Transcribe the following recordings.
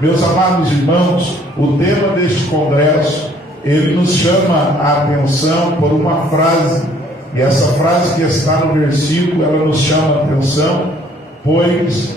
Meus amados irmãos, o tema deste congresso, ele nos chama a atenção por uma frase, e essa frase que está no versículo, ela nos chama a atenção, pois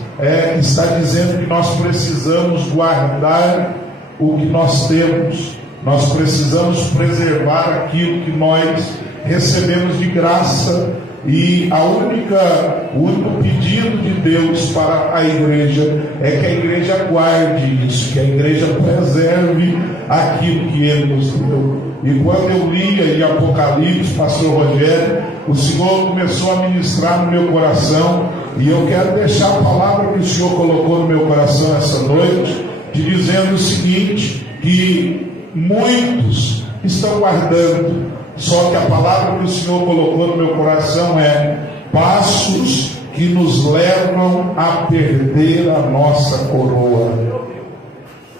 está dizendo que nós precisamos guardar o que nós temos, nós precisamos preservar aquilo que nós recebemos de graça, e o único pedido de Deus para a igreja é que a igreja guarde isso, que a igreja preserve aquilo que Ele nos deu. E quando eu lia em Apocalipse, pastor Rogério, o Senhor começou a ministrar no meu coração, e eu quero deixar a palavra que o Senhor colocou no meu coração essa noite, dizendo o seguinte, que muitos estão guardando, só que a palavra que o Senhor colocou no meu coração é passos que nos levam a perder a nossa coroa.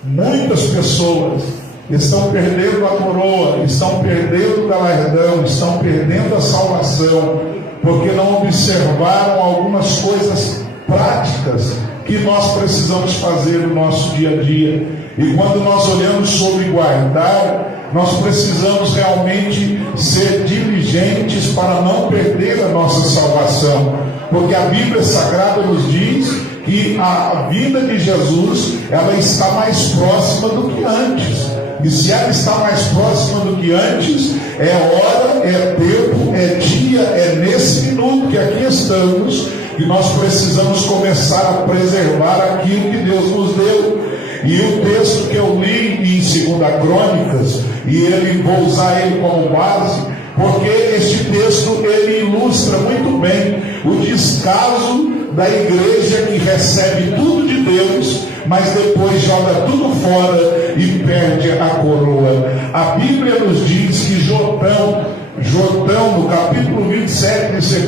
Muitas pessoas estão perdendo a coroa, estão perdendo o galardão, estão perdendo a salvação, porque não observaram algumas coisas práticas que nós precisamos fazer no nosso dia a dia. E quando nós olhamos sobre guardar, nós precisamos realmente ser diligentes para não perder a nossa salvação, porque a Bíblia Sagrada nos diz que a vinda de Jesus, ela está mais próxima do que antes. E se ela está mais próxima do que antes, é hora, é tempo, é dia, é nesse minuto que aqui estamos, que nós precisamos começar a preservar aquilo que Deus nos deu. E o texto que eu li em 2 Crônicas, e vou usar ele como base, porque este texto ele ilustra muito bem o descaso da igreja que recebe tudo de Deus, mas depois joga tudo fora e perde a coroa. A Bíblia nos diz que Jotão, no capítulo 27 de 2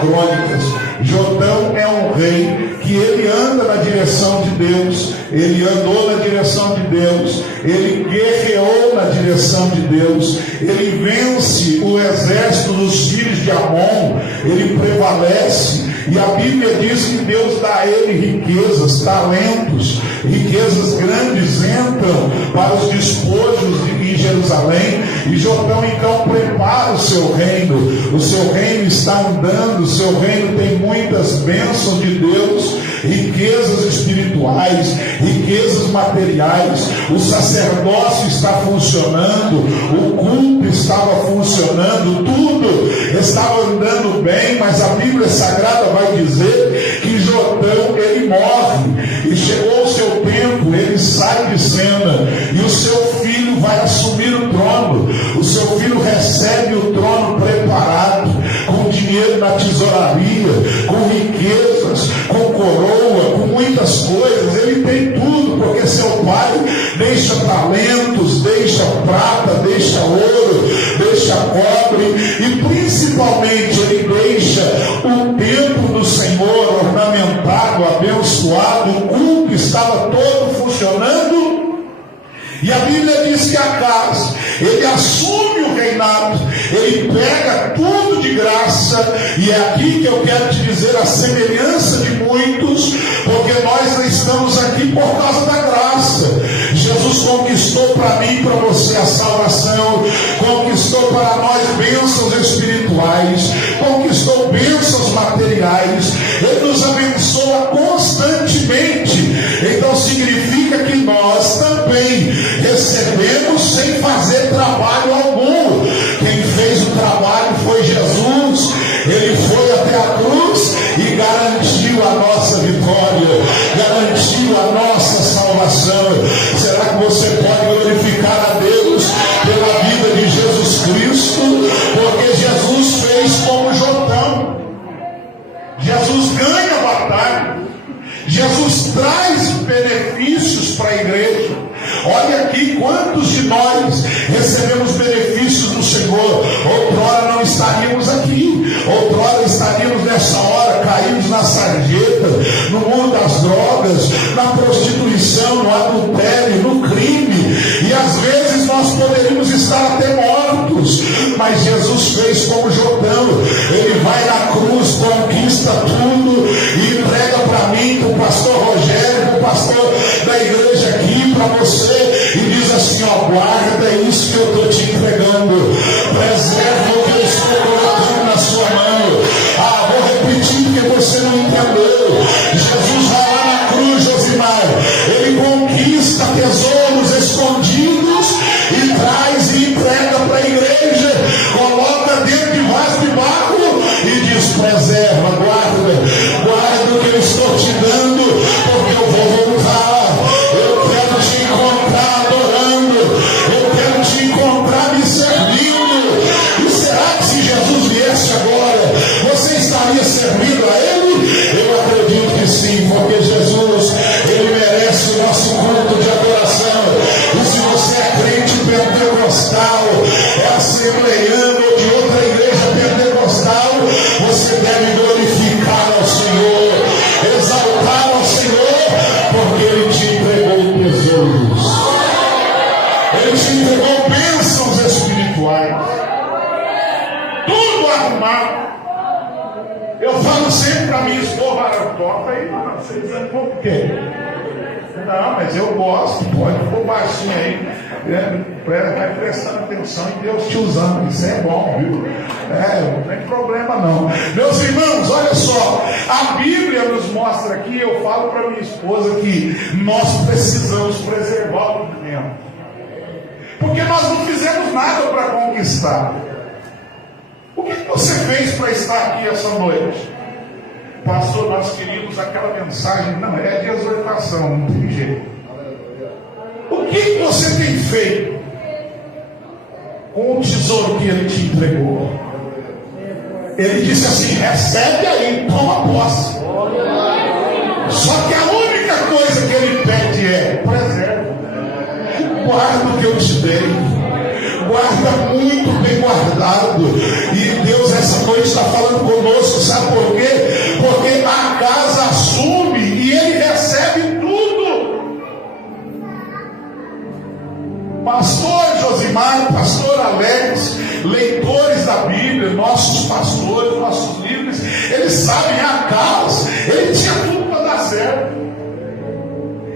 Crônicas, Jotão é um rei que ele anda na direção de Deus, ele andou na direção de Deus, ele guerreou na direção de Deus, ele vence o exército dos filhos de Amon, ele prevalece, e a Bíblia diz que Deus dá a ele riquezas, talentos, riquezas grandes entram para os despojos em Jerusalém, e Jotão então prepara o seu reino está andando, o seu reino tem muitas bênçãos de Deus, riquezas espirituais, riquezas materiais, o sacerdócio está funcionando, o culto estava funcionando, tudo estava andando bem, mas a Bíblia Sagrada vai dizer que Jotão ele morre, e chegou o seu tempo, ele sai de cena, e o seu filho vai assumir o trono. O seu filho recebe o trono preparado, com dinheiro na tesouraria, com riquezas, com coroa, com muitas coisas. Ele tem tudo, porque seu pai deixa talentos, deixa prata, deixa ouro, deixa cobre, e principalmente ele deixa o templo do Senhor ornamentado, abençoado, o culto estava todo funcionando. E a Bíblia diz que Acaz, ele assume o reinado, ele pega tudo de graça, e é aqui que eu quero te dizer a semelhança de muitos, porque nós não estamos aqui por causa da graça. Jesus conquistou para mim e para você a salvação, conquistou para nós bênçãos espirituais, conquistou bênçãos materiais, Ele nos abençoa constantemente. Então significa que nós também recebemos sem fazer trabalho algum. Quem fez o trabalho foi Jesus. Ele foi até a cruz e garantiu a nossa vitória, garantiu a nossa salvação. Será que você pode glorificar a Deus pela vida de Jesus Cristo? Porque Jesus fez como Jotão. Jesus ganha a batalha. Jesus traz benefícios para a igreja. Olha aqui quantos de nós recebemos benefícios do Senhor. Outrora não estaríamos aqui, outrora estaríamos nessa hora caídos na sarjeta, no mundo das drogas, na prostituição, no adultério, no crime, e às vezes nós poderíamos estar até mortos, mas Jesus fez como Jotão. Ele vai na cruz, conquista tudo e entrega para mim, para o pastor Rogério, para o pastor da igreja aqui, culto de adoração. E se você é crente pentecostal, é assembleiano ou de outra igreja pentecostal, você deve glorificar ao Senhor, exaltar ao Senhor, porque Ele te entregou tesouros, Ele te entregou bênçãos espirituais, tudo arrumado. Eu falo sempre para minha esposa, toca aí, mano, você dizendo por quê? Não, mas eu gosto, pode pôr baixinho aí, vai prestando atenção em Deus te usando, isso é bom, viu? Não tem problema não. Meus irmãos, olha só, a Bíblia nos mostra aqui, eu falo para minha esposa que nós precisamos preservar o momento, porque nós não fizemos nada para conquistar. O que você fez para estar aqui essa noite? Pastor, nós queríamos aquela mensagem. Não, é de exortação, não tem jeito. O que você tem feito com o tesouro que Ele te entregou? Ele disse assim: recebe aí, toma posse. Só que a única coisa que Ele pede é: preserva, guarda o que eu te dei. Guarda muito bem guardado. E Deus essa noite está falando conosco, sabe por quê? Porque a casa assume e Ele recebe tudo. Pastor Josimar, pastor Alex, leitores da Bíblia, nossos pastores, nossos líderes, eles sabem a casa, ele tinha tudo para dar certo.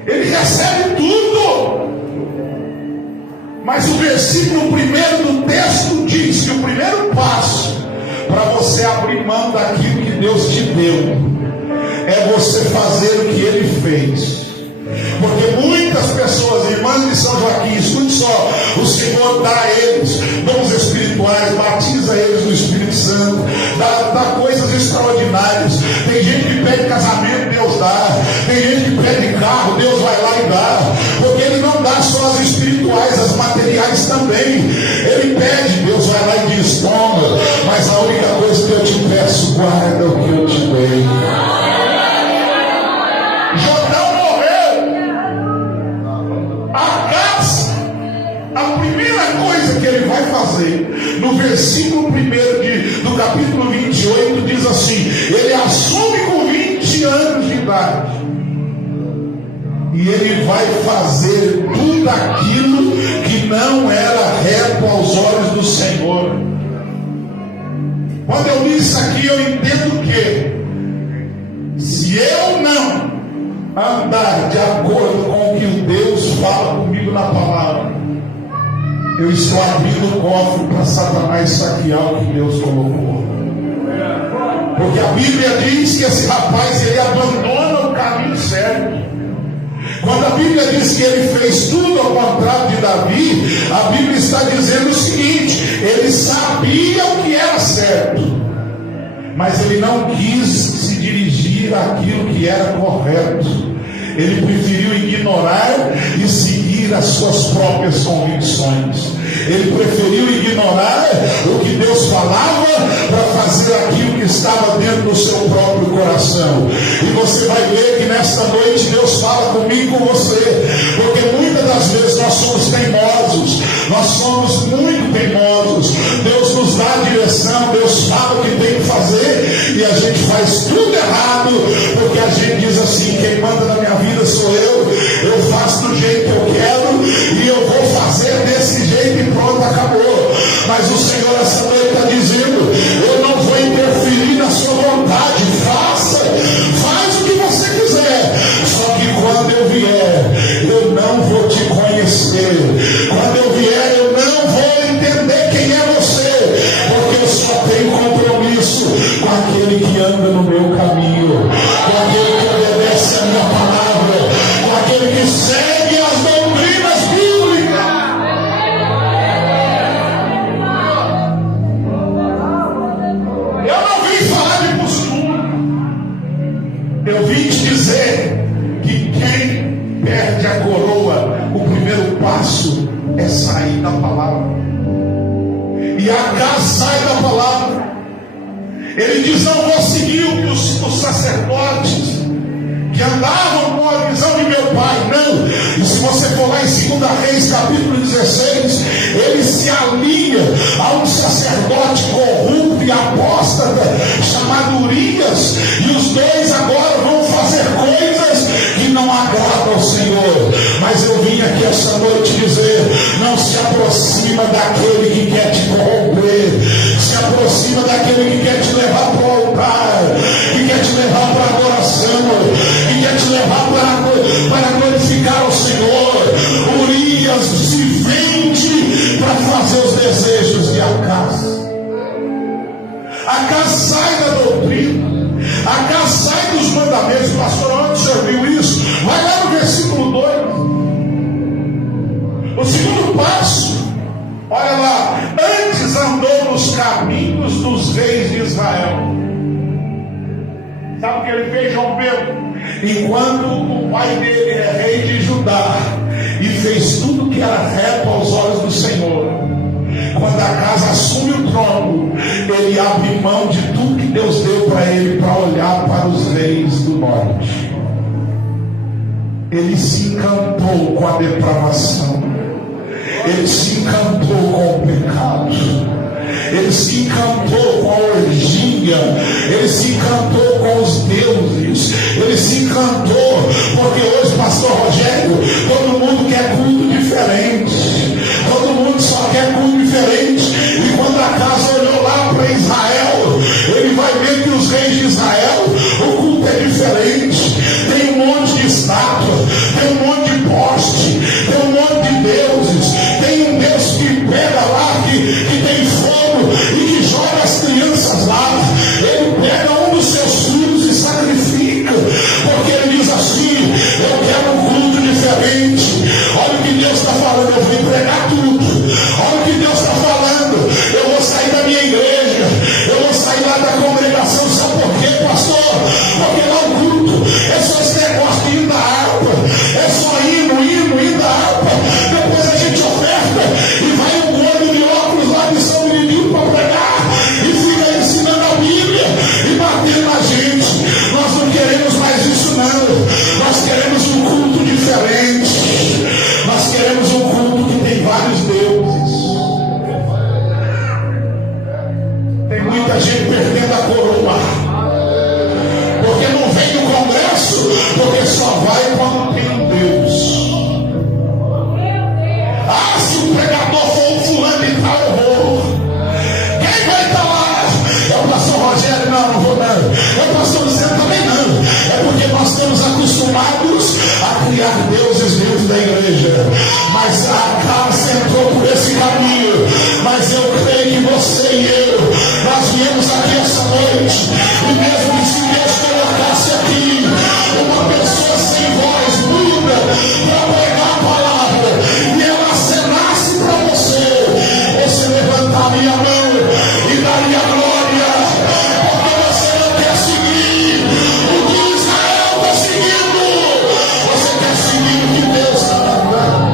Ele recebe tudo. Mas o versículo 1 do texto diz que o primeiro passo para você abrir mão daquilo que Deus te deu é você fazer o que Ele fez. Porque muitas pessoas, irmãs de São Joaquim, escute só, o Senhor dá a eles dons espirituais, batiza eles no Espírito Santo, dá coisas extraordinárias. Tem gente que pede casamento, Deus dá. Tem gente que pede carro, Deus vai lá e dá. Porque Ele não dá só as espirituais, as materiais também. Ele pede, Deus vai lá e diz: toma. Mas a única coisa que eu te peço, guarda o que eu te dei. Jordão morreu. A casa, a primeira coisa que ele vai fazer, no versículo 1 do capítulo 28, diz assim: ele assume com 20 anos de idade, e ele vai fazer tudo aquilo que não era reto aos olhos do Senhor. Quando eu li isso aqui, eu entendo que se eu não andar de acordo com o que o Deus fala comigo na palavra, eu estou abrindo o cofre para Satanás saquear o que Deus colocou. Porque a Bíblia diz que esse rapaz, ele abandona o caminho certo. Quando a Bíblia diz que ele fez tudo ao contrário de Davi, a Bíblia está dizendo o seguinte: ele sabia o que era certo, mas ele não quis se dirigir àquilo que era correto. Ele preferiu ignorar e seguir as suas próprias convicções. Ele preferiu ignorar o que Deus falava para fazer aquilo que estava dentro do seu próprio coração. E você vai ver que nesta noite Deus fala comigo e com você, porque muitas das vezes nós somos teimosos, nós somos muito teimosos. Deus nos dá a direção, Deus fala o que tem que fazer e a gente faz tudo errado, porque a gente diz assim: quem manda na minha vida sou eu faço do jeito que eu quero e eu vou fazer desse jeito e pronto, acabou. Mas o Senhor essa noite está dizendo: eu não vou interferir na sua vontade, faz o que você quiser, só que quando eu vier, eu não vou te conhecer. Quando eu vier, eu não vou entender quem é você, porque eu só tenho compromisso com aquele que anda no meu caminho, com aquele que obedece a minha palavra, com aquele que segue as doutrinas bíblicas. Eu não vim falar de postura, eu vim te dizer que quem perde a coroa, o primeiro passo é sair da palavra. E Acás sai da palavra. Ele diz: não vou seguir o que os sacerdotes que andavam com a visão de meu pai. Não, E se você for lá em 2 Reis, capítulo 16, ele se alinha a um sacerdote corrupto e apóstata chamado Urias, e os dois agora vão fazer coisas que não agradam ao Senhor. Mas eu vim aqui essa noite dizer: não se aproxima daquele que quer te corromper, se aproxima daquele que quer te levar para o altar, que quer te levar para a adoração, que quer te levar para glorificar o Senhor. Urias se vende para fazer os desejos de Acaz. Acaz sai da doutrina, Acaz sai dos mandamentos. Pastor, onde o senhor viu isso? Vai lá no versículo 2. O segundo passo, olha lá: antes andou nos caminhos dos reis de Israel. Sabe o que ele fez, João Pedro? Enquanto o pai dele é rei de Judá e fez tudo que era reto aos olhos do Senhor, quando Acaz assume o trono, ele abre mão de tudo que Deus deu para ele para olhar para os reis do norte. Ele se encantou com a depravação, ele se encantou com o pecado, ele se encantou com a orgia, ele se encantou com os deuses, ele se encantou porque hoje, pastor Rogério, todo mundo quer culto diferente, todo mundo só quer culto diferente. E quando Acaz olhou lá para Israel, ele vai ver que os reis de Israel, o culto é diferente. Tem um monte de estátua, tem um monte de poste, tem um monte de deuses, tem um Deus que pega lá, que tem fogo e que joga as crianças lá. Ele pega um dos seus filhos e sacrifica, porque ele diz assim: eu quero um culto diferente. Olha o que Deus está falando, eu vou entregar tudo. Olha o que Deus está falando, eu vou sair da minha igreja, eu vou sair lá da congregação. Sabe por quê, pastor? Porque lá o culto é só esse negócio de ir da harpa, é só indo da harpa. Depois a gente oferta e vai um gordo de óculos lá de São Benedito para pregar e fica ensinando a Bíblia e batendo na gente. Nós não queremos mais isso, não. Nós queremos um culto diferente. Nós queremos um culto que tem vários deuses. Tem muita gente perdendo a coroa, porque não vem no congresso, porque só vai quando tem um Deus. Ah, se o pregador for um fulano e tal, eu vou. Quem vai estar lá? É o pastor Rogério? Não vou não. É o pastor Luciano? Também não. É porque nós estamos acostumados a criar deuses dentro da igreja. Mas a casa entrou por esse caminho. Mas eu creio que você e eu, nós viemos aqui essa noite, e mesmo que se Deus colocasse aqui uma pessoa sem voz, muda, para pregar a palavra, e ela acenasse para você, você levantaria a mão e daria glória, porque você não quer seguir o que Israel está seguindo, você quer seguir o que Deus está mandando.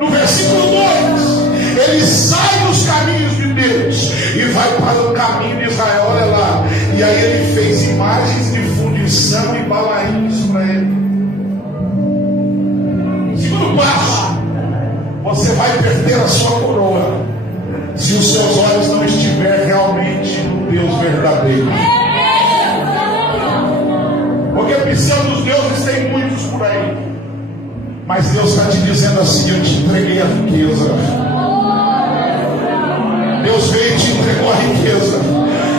No versículo 2, ele sai dos caminhos de Deus e vai para o caminho de Israel. Olha lá, e aí ele fez imagens de fundição e balaíns para ele. Segundo passo, você vai perder a sua coroa se os seus olhos não estiverem realmente no Deus verdadeiro. Porque pseudos deuses tem muitos por aí, mas Deus está te dizendo assim: eu te entreguei a riqueza. Deus veio e te entregou a riqueza.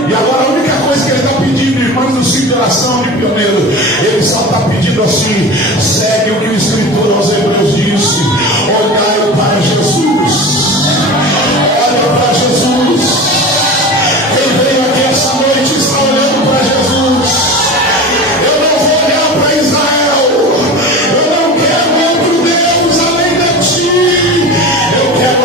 E agora a única coisa que Ele está pedindo, irmãos do ciclo de oração de pioneiro, Ele só está pedindo assim: segue o que o escritor aos Hebreus disse: olhai para Jesus. Olha para Jesus. Quem veio aqui essa noite está olhando para Jesus. Eu não vou olhar para Israel. Eu não quero outro Deus além de ti. Eu quero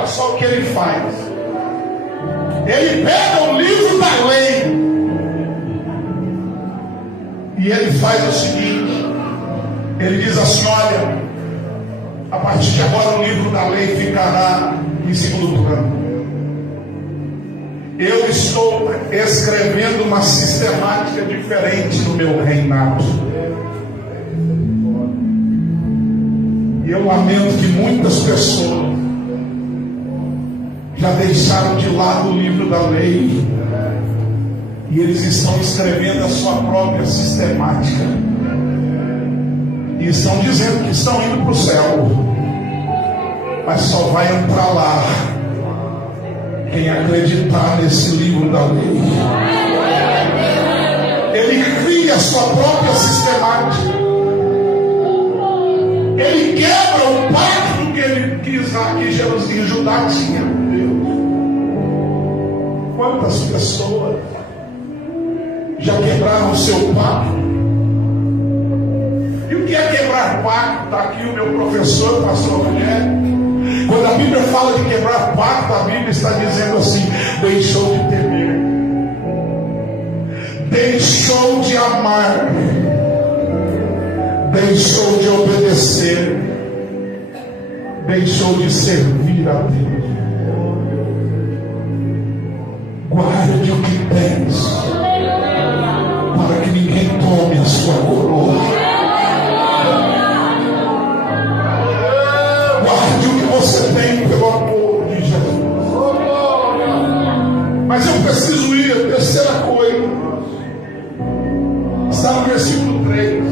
Olha só o que ele faz. Ele pega o livro da lei e ele faz o seguinte: ele diz assim: olha, a partir de agora o livro da lei ficará em segundo plano. Eu estou escrevendo uma sistemática diferente no meu reinado. E eu lamento que muitas pessoas já deixaram de lado o livro da lei e eles estão escrevendo a sua própria sistemática e estão dizendo que estão indo para o céu, mas só vai entrar lá quem acreditar nesse livro da lei. Ele cria a sua própria sistemática. Ele quebra o pacto que ele quis aqui em Judá tinha com Deus. Quantas pessoas já quebraram o seu pacto? E o que é quebrar pacto? Está aqui o meu professor, pastor Rogério. Quando a Bíblia fala de quebrar pacto, a Bíblia está dizendo assim: deixou de temer, deixou de amar, deixou de obedecer, deixou de servir a Deus. Guarde o que tens, para que ninguém tome a sua coroa. Você tem, pelo amor de Jesus. Mas eu preciso ir. A terceira coisa está no versículo 3.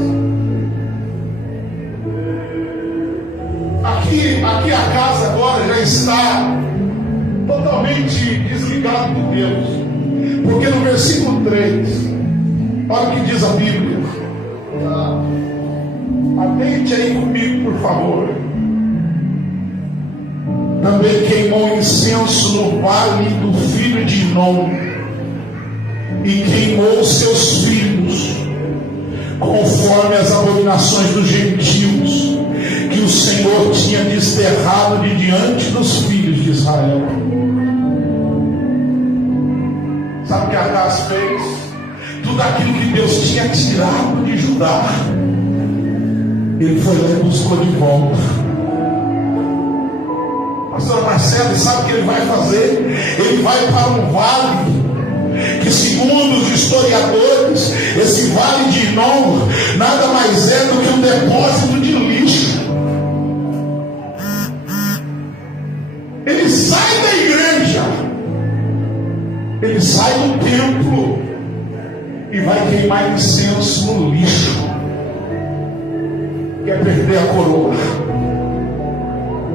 Aqui a casa agora já está totalmente desligada de Deus, porque no versículo 3, olha o que diz a Bíblia. Atente aí comigo, por favor. Também queimou incenso no vale do filho de Inom, e queimou seus filhos, conforme as abominações dos gentios, que o Senhor tinha desterrado de diante dos filhos de Israel. Sabe o que Acaz fez? Tudo aquilo que Deus tinha tirado de Judá, ele foi lá e buscou de volta. Pastor Marcelo, sabe o que ele vai fazer? Ele vai para um vale que, segundo os historiadores, esse vale de Inom nada mais é do que um depósito de lixo. Ele sai da igreja, ele sai do templo e vai queimar incenso no lixo. Quer perder a coroa?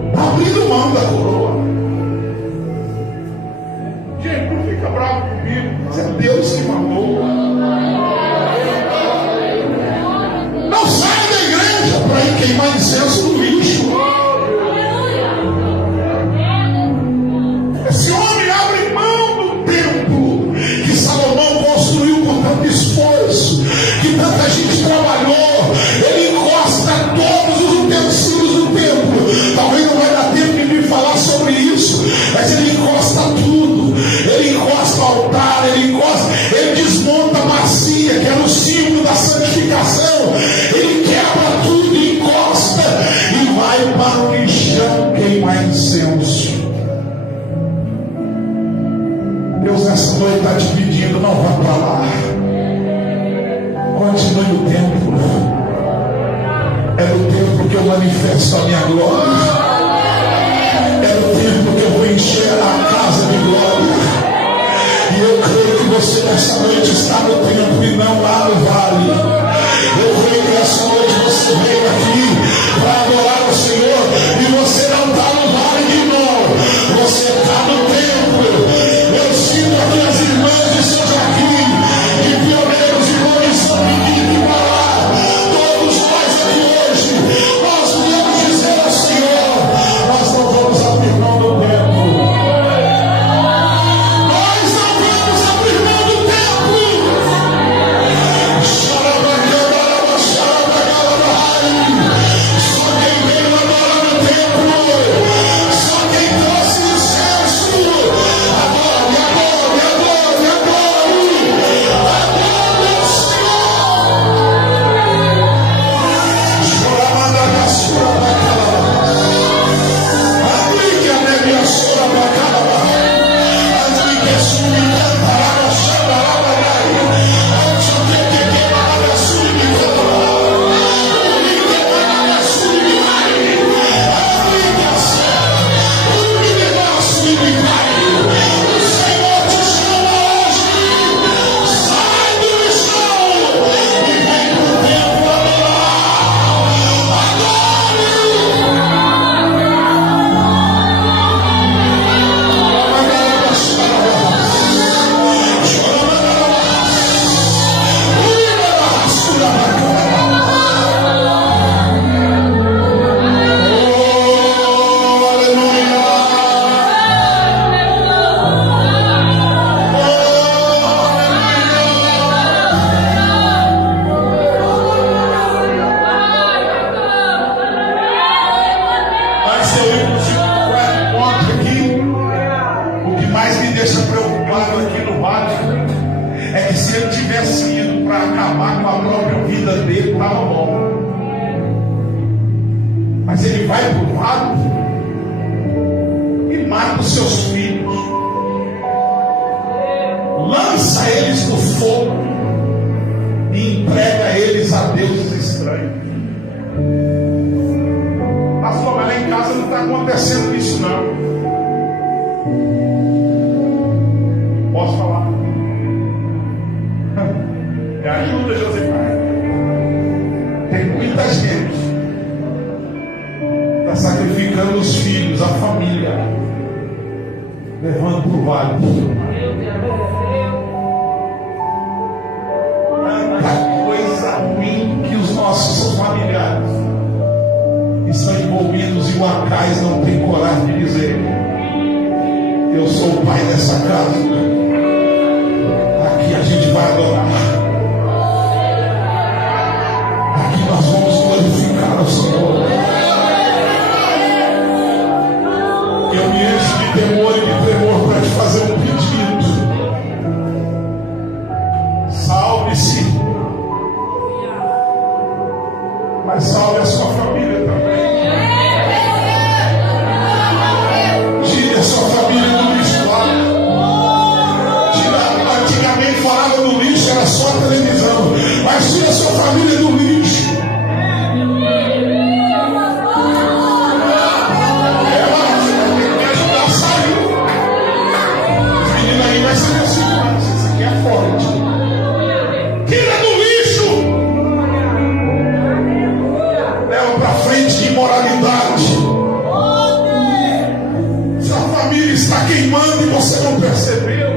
Está abrindo mão da coroa. Gente, não fica bravo comigo. Mas é Deus que mandou. Não sai da igreja para ir queimar incenso no lixo. Esse homem abre mão do templo que Salomão construiu com tanto esforço, que tanta gente trabalhou. Ele encosta todos os utensílios do templo. Talvez não vai dar tempo de me falar sobre isso, mas ele encosta tudo. Ele encosta o altar, ele desmonta a bacia, que era o símbolo da santificação. Ele quebra tudo, encosta e vai para o lixão queimar incenso. Deus nessa noite está te pedindo: não vá para lá, continue no templo. É no templo que eu manifesto a minha glória. É no templo que eu vou encher a casa de glória. E eu creio que você nessa noite está no templo e não lá no vale. Eu creio que nessa noite você veio aqui para adorar o Senhor e você não está no vale de Inom, você está no templo. Eu sinto aqui as irmãs de São Joaquim, de pioneiros de condição de para lá. Todos nós aqui hoje, nós podemos dizer ao Senhor: nós não vamos abrir mão do templo. Nós não vamos abrir mão do templo. me deixa preocupado aqui no vale é que se ele tivesse ido para acabar com a própria vida dele, estava bom. Mas ele vai para o vale e mata os seus filhos, lança eles no fogo e entrega eles a deuses estranhos. Pastor, mas lá em casa não está acontecendo isso não. Posso falar? Me ajuda, Josimar. Tem muita gente que está sacrificando os filhos, a família, levando para o vale. Tanta coisa ruim que os nossos familiares estão envolvidos e o Acais não tem coragem de dizer: eu sou o pai dessa casa, aqui a gente vai adorar, aqui nós vamos glorificar o Senhor. Eu me encho de temor e de tremor para te fazer um pedido: salve-se, mas salve a sua família também. Tire a sua família do lixo lá. Antigamente falava do lixo, era só a televisão. Mas tire a sua família do lixo. Você vai ter que me ajudar a sair. Os meninos aí vai ser assim, mas isso aqui é forte. Tira do lixo. Leva para frente de imoralidade. Sua família está queimando e você não percebeu.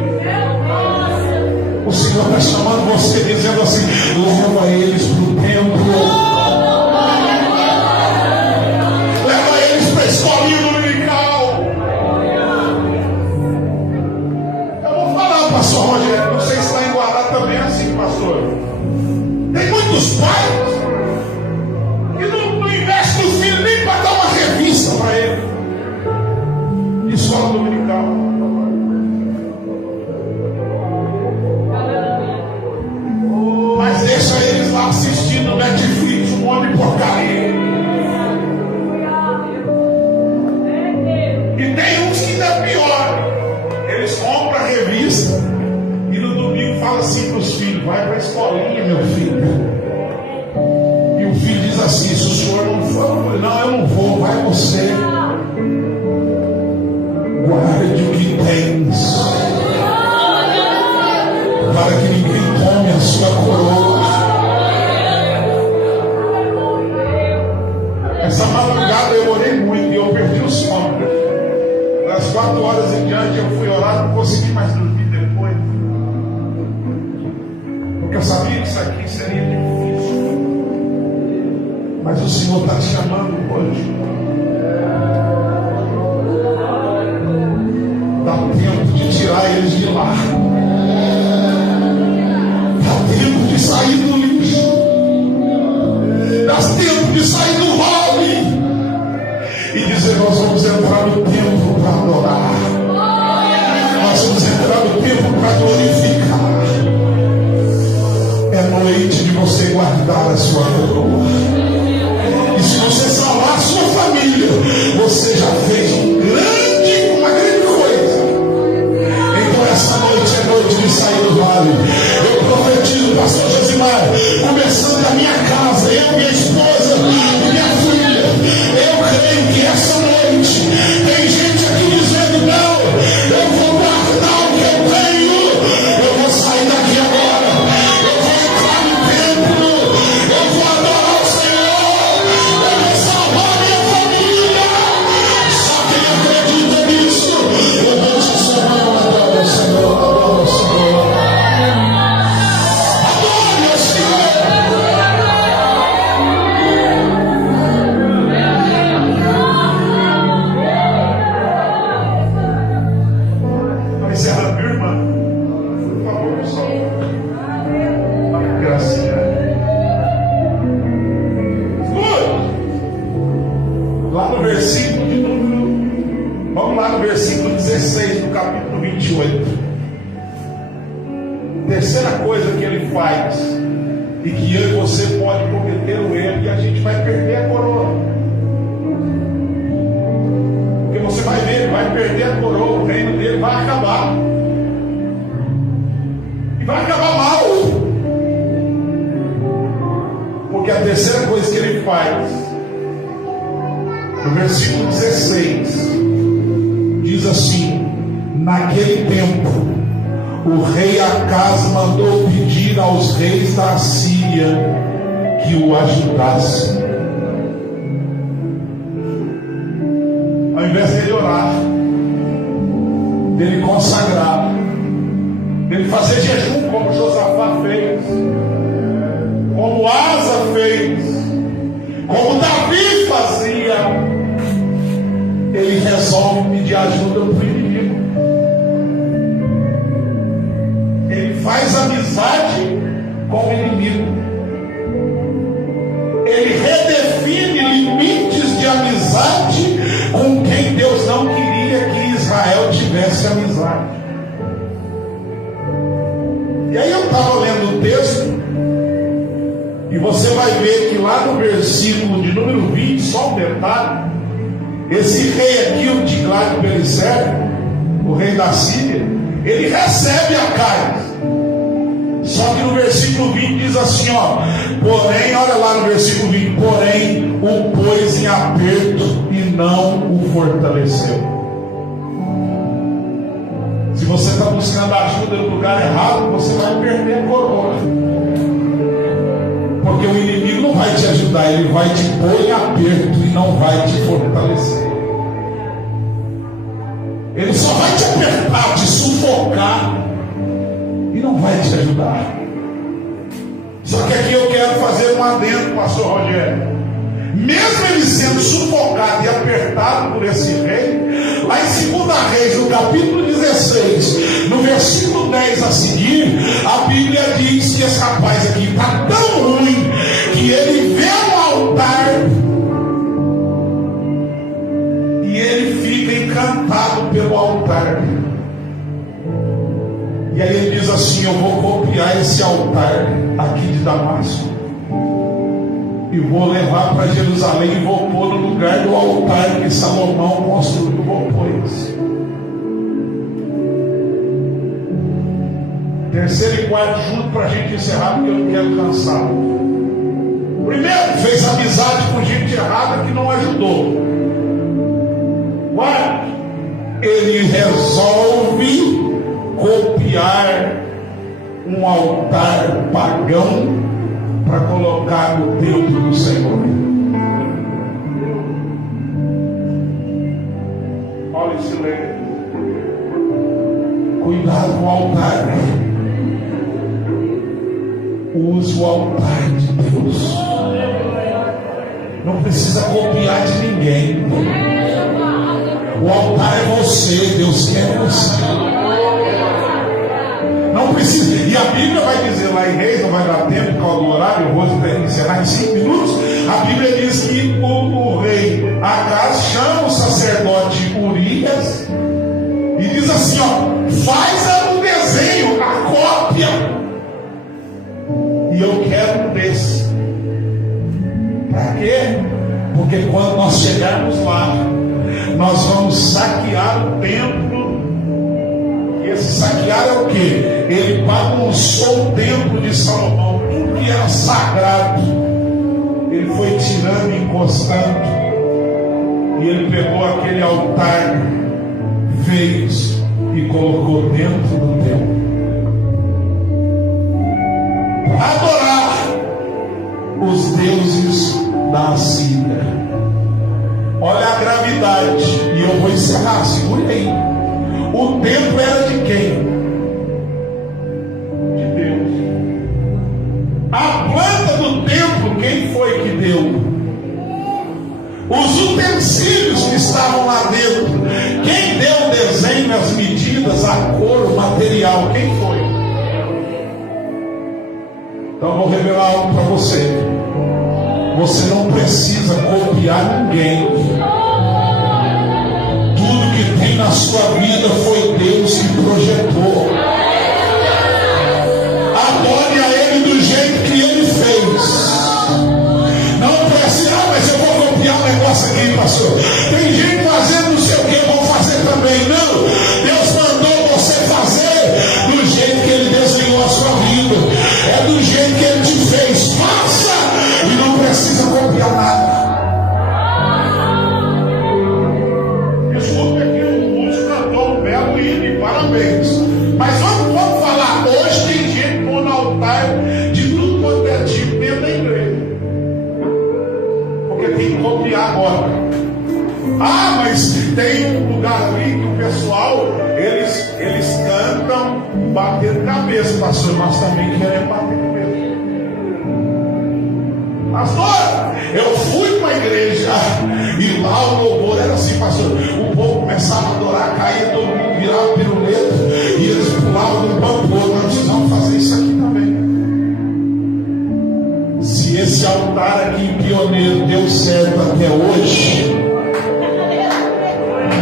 O Senhor está chamando você, dizendo assim: leva eles para o templo, leva eles para a escolinha dominical. Eu vou falar, pastor Rogério, não sei se está em Guará também assim, pastor. Tem muitos pais que não investem no filho nem para dar uma revista para ele, de escola dominical. Mas deixa eles lá assistindo no Netflix um monte de porcaria. E tem uns que ainda é pior. Eles compram a revista e no domingo fala assim para os filhos: vai para a escolinha, meu filho. E o filho diz assim: se o senhor não for, não, eu não vou, vai você. Guarde o que tens, para que ninguém tome a sua coroa. Essa madrugada eu orei muito e eu perdi o sono. Das 4 horas em diante eu fui orar, não consegui mais dormir depois, porque eu sabia que isso aqui seria difícil. Mas o Senhor está te chamando hoje. Dá tempo de tirar eles de lá. De sair do lixo, dá tempo de sair do vale e dizer: nós vamos entrar no templo para adorar, nós vamos entrar no templo para glorificar. É noite de você guardar a sua coroa, e se você salvar a sua família, você já fez uma grande coisa. Então essa noite é noite de sair do vale. Eu profetizo, pastor Josimar, começando a minha casa, eu, minha esposa e minha filha, eu creio que essa noite tem gente aqui dizendo: não, eu vou guardar o que eu tenho, eu vou sair daqui agora, eu vou entrar no templo, eu vou adorar o Senhor, eu vou salvar minha família. Só quem acredita nisso, levante a sua mão, adora o Senhor, adora o Senhor. 18. Terceira coisa que ele faz, e que eu e você pode cometer o erro, e a gente vai perder a coroa. Porque você vai ver, ele vai perder a coroa, o reino dele vai acabar. E vai acabar mal. Porque a terceira coisa que ele faz, no versículo 16, diz assim: naquele tempo, o rei Acaz mandou pedir aos reis da Assíria que o ajudassem. Ao invés dele orar, dele consagrar, dele fazer jejum como Josafá fez, como Asa fez, como Davi fazia, ele resolve pedir ajuda para o inimigo. Ele faz amizade com o inimigo. Ele redefine limites de amizade com quem Deus não queria que Israel tivesse amizade. E aí eu estava lendo o texto, e você vai ver que lá no versículo de número 20, só um detalhe, esse rei aqui, o Tiglat-Pileser, o rei da Síria, ele recebe Acaz. Só que no versículo 20 diz assim, ó, porém, olha lá no versículo 20, porém o pôs em aperto e não o fortaleceu. Se você está buscando ajuda no lugar errado, você vai perder a coroa. Porque o inimigo não vai te ajudar, ele vai te pôr em aperto e não vai te fortalecer. Ele só vai te apertar, te sufocar e não vai te ajudar. Só que aqui eu quero fazer um adendo, pastor Rogério. Mesmo ele sendo sufocado e apertado por esse rei, lá em 2 Reis, no capítulo 16, no versículo 10 a seguir, a Bíblia diz que esse rapaz aqui está tão ruim que ele vê um altar e ele fica encantado pelo altar. E aí ele diz assim: eu vou copiar esse altar aqui de Damasco e vou levar para Jerusalém e vou pôr no lugar do altar que Salomão construiu. Vou pôr isso. Terceiro e quarto junto para a gente encerrar, porque eu não quero cansar. Primeiro, fez amizade com gente errada que não ajudou. Quarto, ele resolve copiar um altar pagão para colocar no templo do Senhor. Olha esse leite. Cuidado com o altar. Use o altar de Deus. Não precisa copiar de ninguém. O altar é você. Deus quer você. Não precisa. E a Bíblia vai dizer lá em Reis, não vai dar tempo por causa do horário, eu vou encerrar em 5 minutos. A Bíblia diz que o rei Acaz chama o sacerdote Urias e diz assim, ó, faz um desenho, a cópia, e eu quero um desse. Para quê? Porque quando nós chegarmos lá, nós vamos saquear o templo. Esse saquear é o que? Ele bagunçou o templo de Salomão, tudo que era sagrado, ele foi tirando e encostando, e ele pegou aquele altar fez e colocou dentro do templo para adorar os deuses da Assíria. Olha a gravidade, e eu vou encerrar, segure aí. O templo era de quem? De Deus. A planta do templo, quem foi que deu? Os utensílios que estavam lá dentro, quem deu o desenho, as medidas, a cor, o material, quem foi? Então eu vou revelar algo para você. Você não precisa copiar ninguém. Tudo que tem na sua vida foi Deus que projetou. Adore a Ele do jeito que Ele fez. Não pense, mas eu vou copiar um negócio aqui, pastor. Tem gente fazendo não sei o que, eu vou fazer também. Não, Deus mandou você fazer do jeito que Ele desenhou a sua vida. É do jeito que Ele te fez. Faça e não precisa copiar nada. Desculpe aqui, o músico cantou um belo hino, parabéns. Mas vamos falar, hoje tem gente pôr no altar de tudo quanto é tipo dentro da igreja. Porque tem que copiar agora. Ah, mas tem um lugar ali que o pessoal, eles cantam batendo cabeça, pastor. Nós também queremos bater cabeça. Pastor, eu fui para a igreja e lá o louvor era assim, pastor. O povo começava a adorar, caía, todo mundo virava piruleta e eles pulavam de um banco pro outro. Nós precisamos fazer isso aqui também. Se esse altar aqui em Pioneiro deu certo até hoje,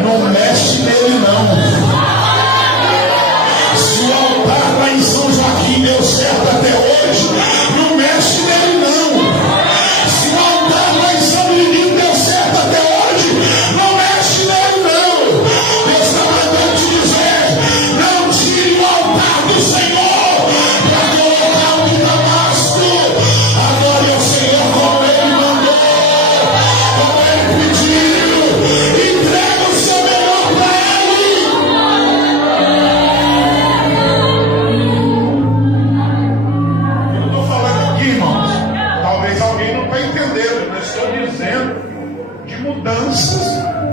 não mexe nele não. Se o altar lá em São Joaquim deu certo até hoje, não mexe nele não. Se o altar lá em São Menino deu certo até hoje, não mexe nele não. Deus está mandando te dizer, não tire o altar do Senhor para colocar o de Damasco. Adore ao Senhor como Ele mandou, como Ele pediu. Entrega o seu melhor para Ele. Eu não estou falando aqui, irmãos, talvez alguém não está entendendo. Eu estou dizendo de mudanças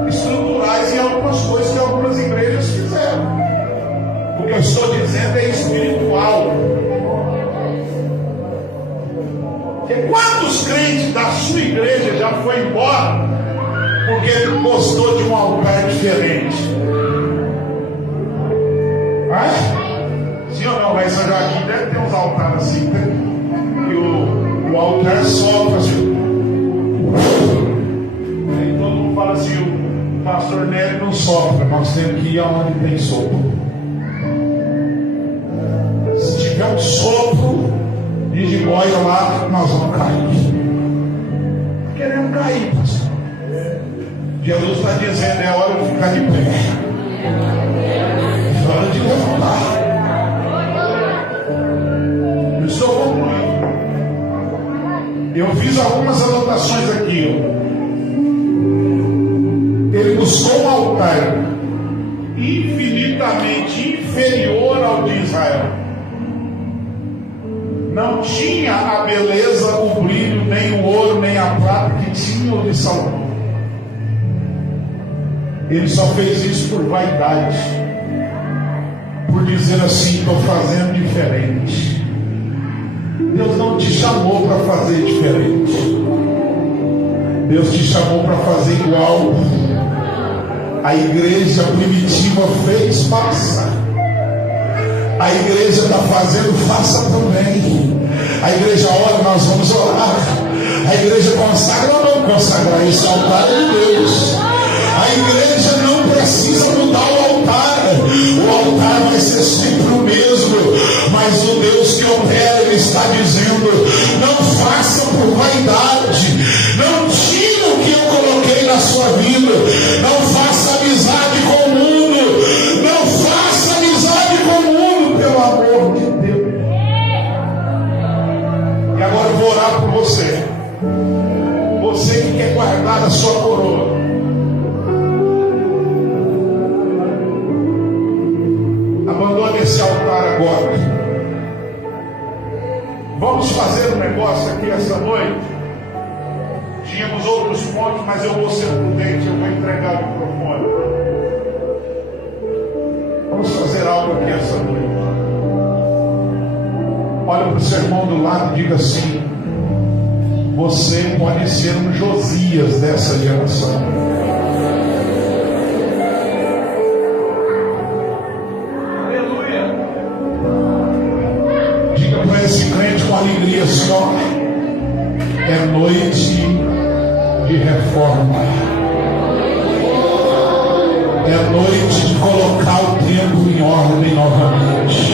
estruturais em algumas coisas que algumas igrejas fizeram. O que eu estou dizendo é espiritual. Porque quantos crentes da sua igreja já foi embora porque ele gostou de um altar diferente? Sim ou não? Lá em São Joaquim deve ter uns altares assim, né? E o altar sopra assim. Aí todo mundo fala assim, o pastor Nélio não sopra, nós temos que ir aonde tem sopro. Se tiver um sopro de jiboia lá, nós vamos cair. Queremos cair, pastor. Jesus está dizendo, é hora de ficar de pé. É hora de levantar. Eu estou concluindo. Eu fiz algumas anotações aqui. Ele buscou um altar infinitamente inferior ao de Israel. Não tinha a beleza, o brilho, nem o ouro, nem a prata que tinha o de Salomão. Ele só fez isso por vaidade, por dizer assim, estou fazendo diferente. Deus não te chamou para fazer diferente. Deus te chamou para fazer igual. A igreja primitiva fez, faça. A igreja está fazendo, faça também. A igreja ora, nós vamos orar. A igreja consagra ou não consagrar? Esse altar é de Deus. A igreja não precisa mudar o altar. O altar vai ser sempre o mesmo. Mas o Deus que opera, Ele está dizendo, não faça por vaidade. Não tire o que eu coloquei na sua vida. Não faça amizade com o mundo. Não faça amizade com o mundo, pelo amor de Deus. E agora eu vou orar por você. Você que quer guardar a sua coroa. Abandone esse altar agora. Vamos fazer um negócio aqui essa noite. Tínhamos outros pontos, mas eu vou ser prudente, eu vou entregar o microfone. Vamos fazer algo aqui essa noite. Olha para o seu irmão do lado e diga assim: você pode ser um Josias dessa geração. Esse crente com alegria só é noite de reforma. É noite de colocar o tempo em ordem novamente.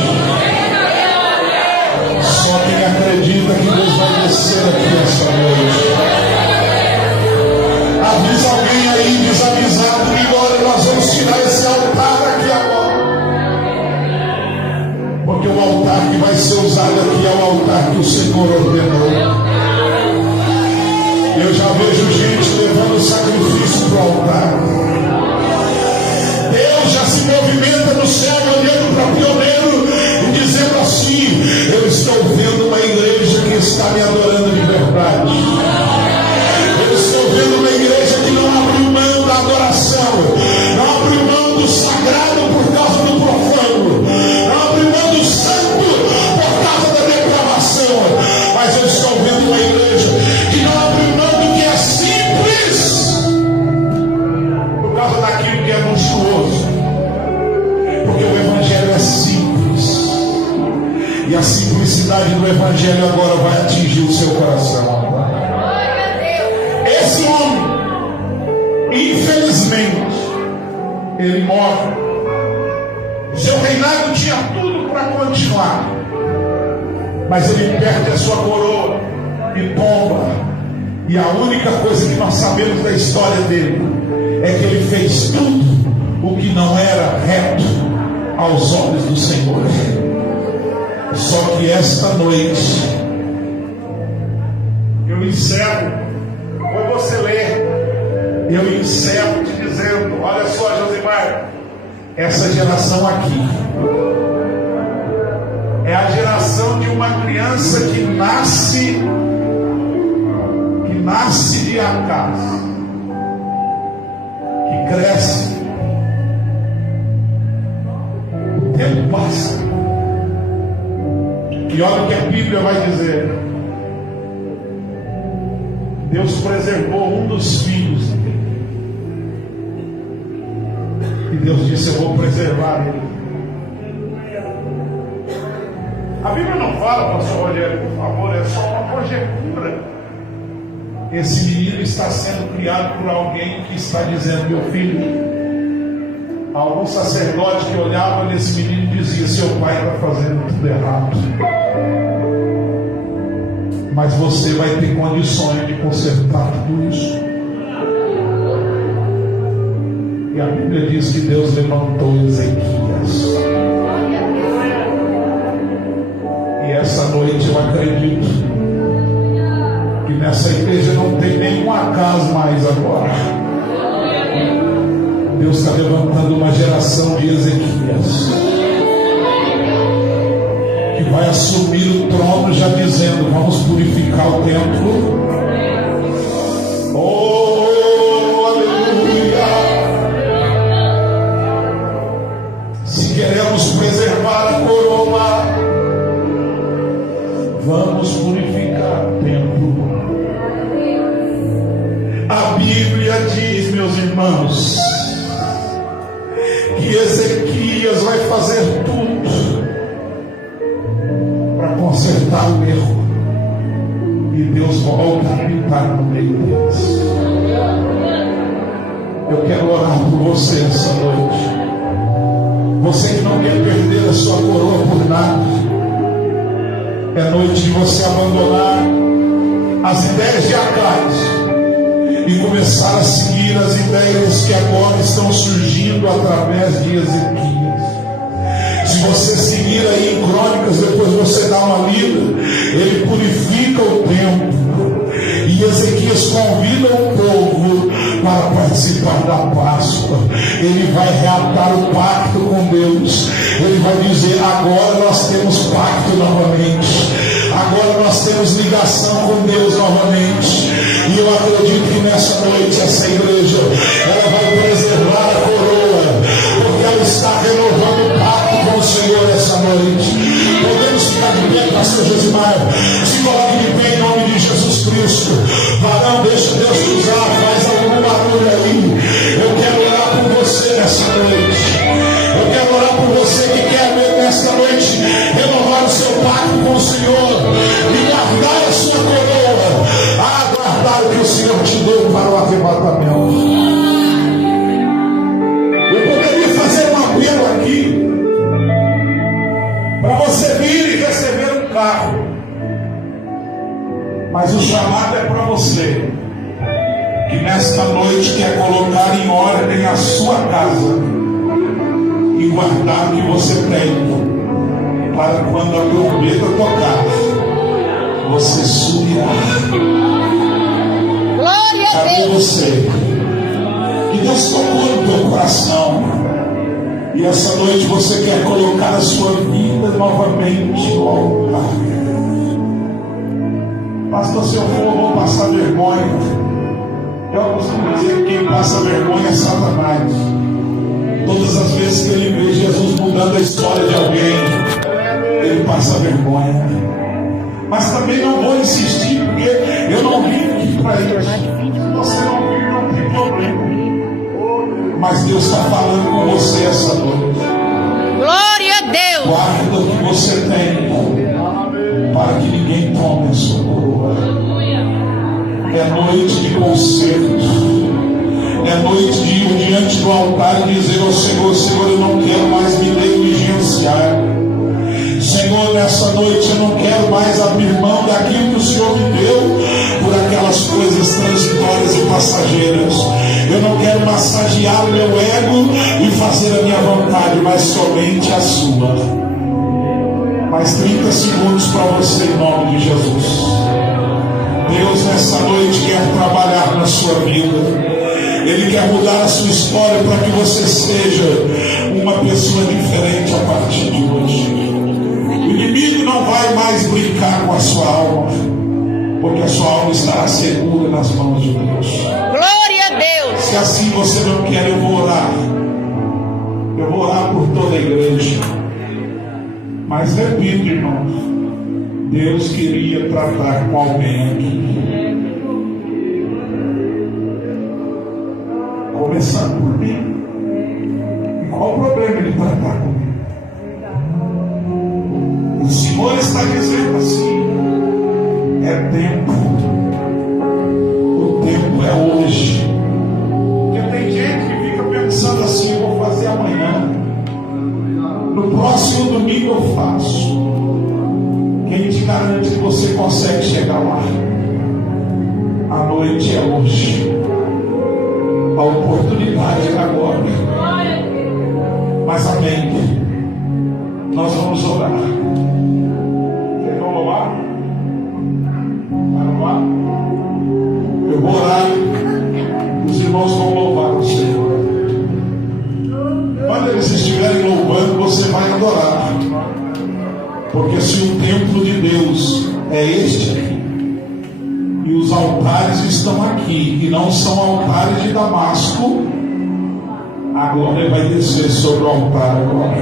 Só quem acredita que Deus vai descer aqui essa noite. Avisa alguém aí desavisado que agora nós vamos tirar esse altar aqui agora. Porque o altar que vai ser usado aqui é o altar que o Senhor ordenou. Eu já vejo gente levando sacrifício para o altar. Deus já se movimenta no céu, olhando para o pioneiro e dizendo assim: eu estou vendo uma igreja que está me adorando de verdade. Eu estou vendo uma igreja que não abriu mão da adoração, não abriu mão do sagrado por causa do profano, não abriu mão do santo por causa da depravação. Mas eu estou vendo uma igreja que não abriu mão do que é simples por causa daquilo que é luxuoso. Porque o Evangelho é simples. E a simplicidade do Evangelho agora vai atingir o seu coração. Esse homem, infelizmente, ele morre. Seu reinado tinha tudo para continuar. Mas ele perde a sua coroa e tomba. E a única coisa que nós sabemos da história dele é que ele fez tudo o que não era reto aos olhos do Senhor. Só que esta noite eu encerro, ou você lê, eu encerro te dizendo: olha só, Josimar, essa geração aqui é a geração de uma criança que nasce de acaso, que cresce, o tempo passa, e olha o que a Bíblia vai dizer: Deus preservou um dos filhos, e Deus disse: eu vou preservar ele. A Bíblia não fala, pastor Rogério, por favor, é só uma conjectura. Esse menino está sendo criado por alguém que está dizendo: meu filho. Algum sacerdote que olhava nesse menino e dizia: seu pai está fazendo tudo errado, mas você vai ter condições de consertar tudo isso. E a Bíblia diz que Deus levantou Ezequias. E essa noite eu acredito que nessa igreja não tem nenhum acaso mais agora. Deus está levantando uma geração de Ezequias que vai assumir o trono já dizendo: vamos purificar o templo. Oh, aleluia! Se queremos preservar a coroa, vamos purificar o templo. A Bíblia diz, meus irmãos, que Ezequias vai fazer tudo para consertar o erro, e Deus volta a habitar no meio deles. Eu quero orar por você essa noite. Você que não quer perder a sua coroa por nada, é noite de você abandonar as ideias de Acais e começar a seguir as ideias que agora estão surgindo através de Ezequias. Se você seguir aí em Crônicas, depois você dá uma lida, ele purifica o templo, e Ezequias convida o povo para participar da Páscoa. Ele vai reatar o pacto com Deus. Ele vai dizer: agora nós temos pacto novamente, agora nós temos ligação com Deus novamente. E eu acredito que nessa noite essa igreja, ela vai preservar a coroa, porque ela está renovando o pacto com o Senhor essa noite. Podemos ficar de pé, pastor Josimar? Se coloque de pé em nome de Jesus Cristo. Varão, deixa Deus te usar, faz algum barulho aí. Eu quero orar por você nessa noite. Eu quero orar por você que quer nesta noite renovar o seu pacto com o Senhor e guardar a sua coroa. Guardar o que o Senhor te deu para o arrebatamento. O carro. Mas o chamado é para você, que nesta noite quer colocar em ordem a sua casa e guardar o que você tem, para quando a trombeta tocar, você subirá. Glória a Cadê Deus. você? Que Deus tocou no teu coração, e essa noite você quer colocar a sua vida novamente no altar. Pastor, se eu for, eu vou passar vergonha. Eu costumo dizer que quem passa vergonha é Satanás. Todas as vezes que ele vê Jesus mudando a história de alguém, ele passa vergonha. Mas também não vou insistir, porque eu não vim aqui para isso. Você não vir, não tem problema. Mas Deus está falando com você essa noite. Glória a Deus. Guarda o que você tem, para que ninguém tome a sua coroa. É noite de conserto. É noite de ir diante do altar e dizer ao Senhor: Senhor, eu não quero mais me negligenciar. Senhor, nessa noite eu não quero mais abrir mão daquilo que o Senhor me deu por aquelas coisas transitórias e passageiras. Eu não quero massagear o meu ego e fazer a minha vontade, mas somente a sua. Mais 30 segundos para você, em nome de Jesus. Deus nessa noite quer trabalhar na sua vida. Ele quer mudar a sua história para que você seja uma pessoa diferente a partir de hoje. O inimigo não vai mais brincar com a sua alma, porque a sua alma estará segura nas mãos de Deus. Glória a Deus. Se assim você não quer, eu vou orar. Eu vou orar por toda a igreja. Mas repito, irmãos, Deus queria tratar com alguém aqui. Começando por mim. E qual o problema de tratar comigo? O Senhor está dizendo assim: é tempo. O tempo é hoje. Porque tem gente que fica pensando assim: eu vou fazer amanhã. No próximo domingo eu faço. Quem te garante que você consegue chegar lá? A noite é hoje. A oportunidade é agora. Mas amém. Nós vamos orar. Vocês vão louvar? Vai louvar? Eu vou orar. Os irmãos vão louvar o Senhor. Quando eles estiverem louvando, você vai adorar. Porque se o templo de Deus é este aqui, e os altares estão aqui, e não são altares de Damasco, a glória vai descer sobre o altar agora.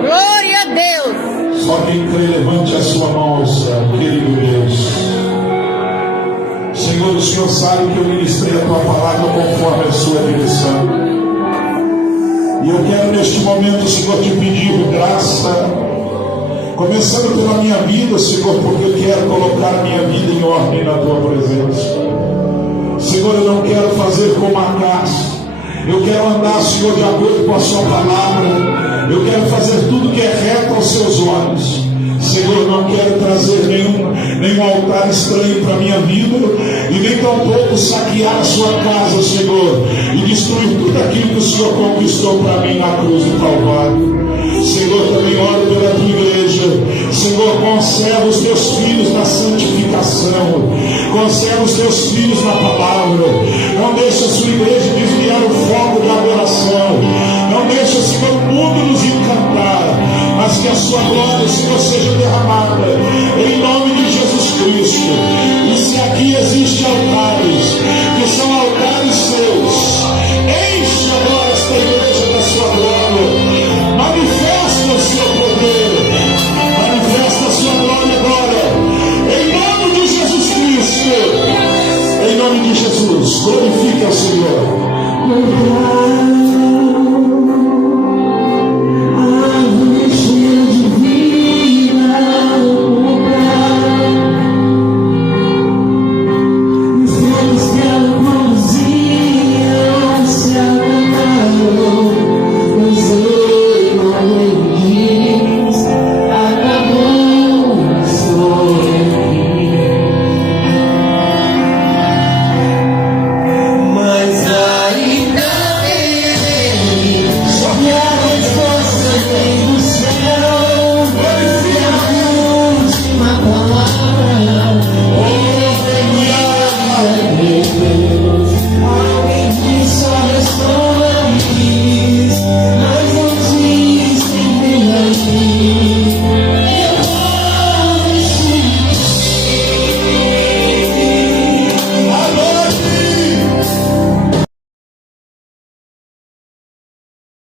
Glória a Deus. Só quem crê, levante a sua mão ao céu, querido Deus. Senhor, o Senhor sabe que eu ministrei a tua palavra conforme a sua direção. E eu quero neste momento, Senhor, te pedir graça, começando pela minha vida, Senhor, porque eu quero colocar a minha vida em ordem na tua presença. Senhor, eu não quero fazer como Acás. Eu quero andar, Senhor, de acordo com a sua palavra. Eu quero fazer tudo que é reto aos seus olhos. Senhor, eu não quero trazer nenhum altar estranho para a minha vida, e nem tampouco saquear a sua casa, Senhor, e destruir tudo aquilo que o Senhor conquistou para mim na cruz do Calvário. Senhor, também oro pela tua igreja. Senhor, conserva os teus filhos na santificação, conserva os teus filhos na palavra. Não deixa a sua igreja desviar o foco da adoração. Não deixa, Senhor, o mundo nos encantar, mas que a sua glória, Senhor, seja derramada